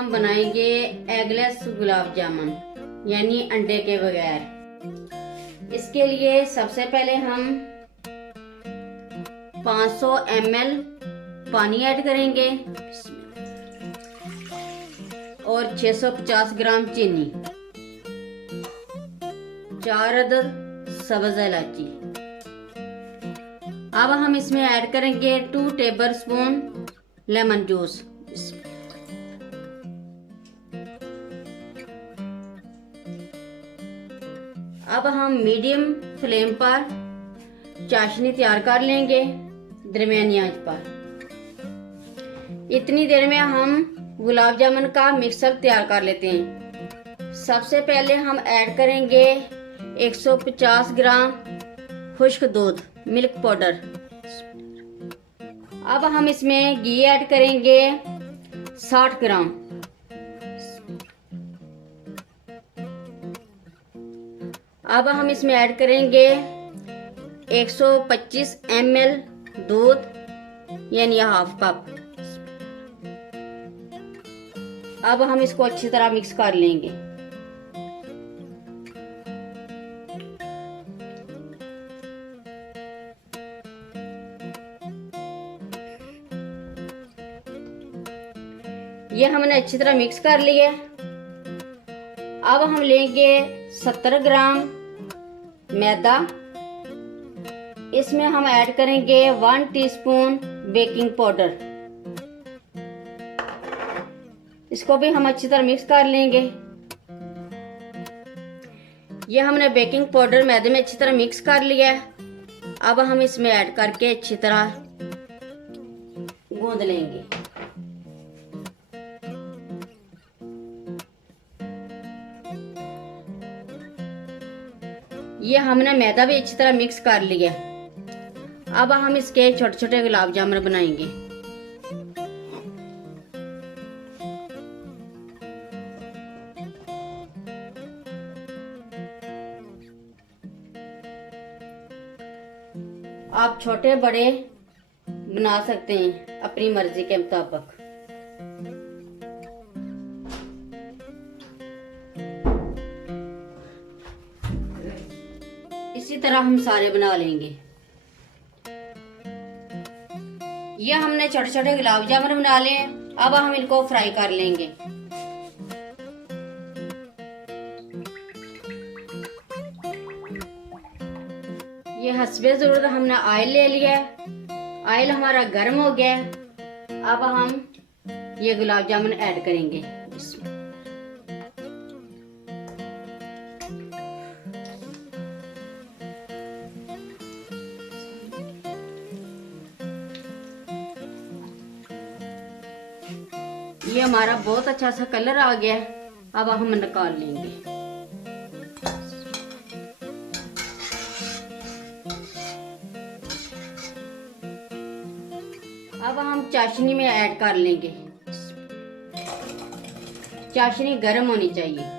हम बनाएंगे एगलेस गुलाब जामुन यानी अंडे के बगैर। इसके लिए सबसे पहले हम 500 ml पानी ऐड करेंगे और 650 ग्राम चीनी, 4 अदद सब्ज इलायची। अब हम इसमें ऐड करेंगे 2 टेबलस्पून लेमन जूस। अब हम मीडियम फ्लेम पर चाशनी तैयार कर लेंगे दरमियानी आंच पर। इतनी देर में हम गुलाब जामुन का मिक्सर तैयार कर लेते हैं। सबसे पहले हम ऐड करेंगे 150 ग्राम खुश्क दूध मिल्क पाउडर। अब हम इसमें घी ऐड करेंगे 60 ग्राम। अब हम इसमें ऐड करेंगे 125 ml दूध यानी हाफ कप। अब हम इसको अच्छी तरह मिक्स कर लेंगे। ये हमने अच्छी तरह मिक्स कर लिया। अब हम लेंगे 70 ग्राम मैदा। इसमें हम ऐड करेंगे 1 टीस्पून बेकिंग पाउडर। इसको भी हम अच्छी तरह मिक्स कर लेंगे। ये हमने बेकिंग पाउडर मैदे में अच्छी तरह मिक्स कर लिया है। अब हम इसमें ऐड करके अच्छी तरह गूंद लेंगे। ये हमने मैदा भी अच्छी तरह मिक्स कर लिया। अब हम इसके छोटे छोटे गुलाब जामुन बनाएंगे। आप छोटे बड़े बना सकते हैं अपनी मर्जी के मुताबिक। इसी तरह हम सारे बना लेंगे। ये हमने छोटे छोटे गुलाब जामुन बना लिए। अब हम इनको फ्राई कर लेंगे। ये हस्बे जरूरत हमने ऑयल ले लिया है। ऑयल हमारा गर्म हो गया है। अब हम ये गुलाब जामुन ऐड करेंगे इसमें। ये हमारा बहुत अच्छा सा कलर आ गया है। अब हम निकाल लेंगे। अब हम चाशनी में ऐड कर लेंगे। चाशनी गर्म होनी चाहिए।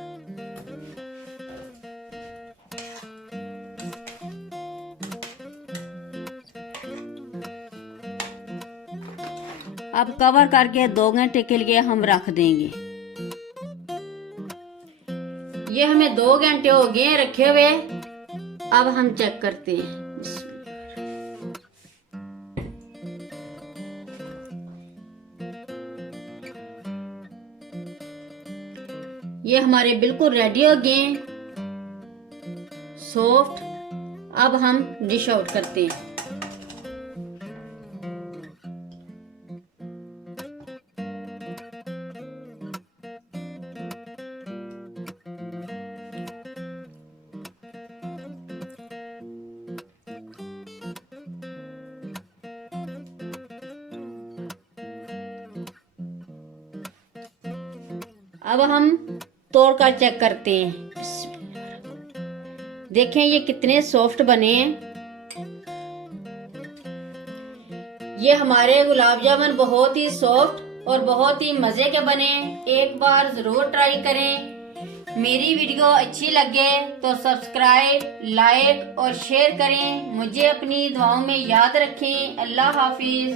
अब कवर करके 2 घंटे के लिए हम रख देंगे। ये हमें 2 घंटे हो गए रखे हुए। अब हम चेक करते हैं। ये हमारे बिल्कुल रेडी हो गए, सॉफ्ट। अब हम डिश आउट करते हैं। अब हम तोड़ कर चेक करते हैं। देखें ये कितने सॉफ्ट बने हैं। ये हमारे गुलाब जामुन बहुत ही सॉफ्ट और बहुत ही मजे के बने। एक बार जरूर ट्राई करें। मेरी वीडियो अच्छी लगे तो सब्सक्राइब, लाइक और शेयर करें। मुझे अपनी दुआओं में याद रखें। अल्लाह हाफिज।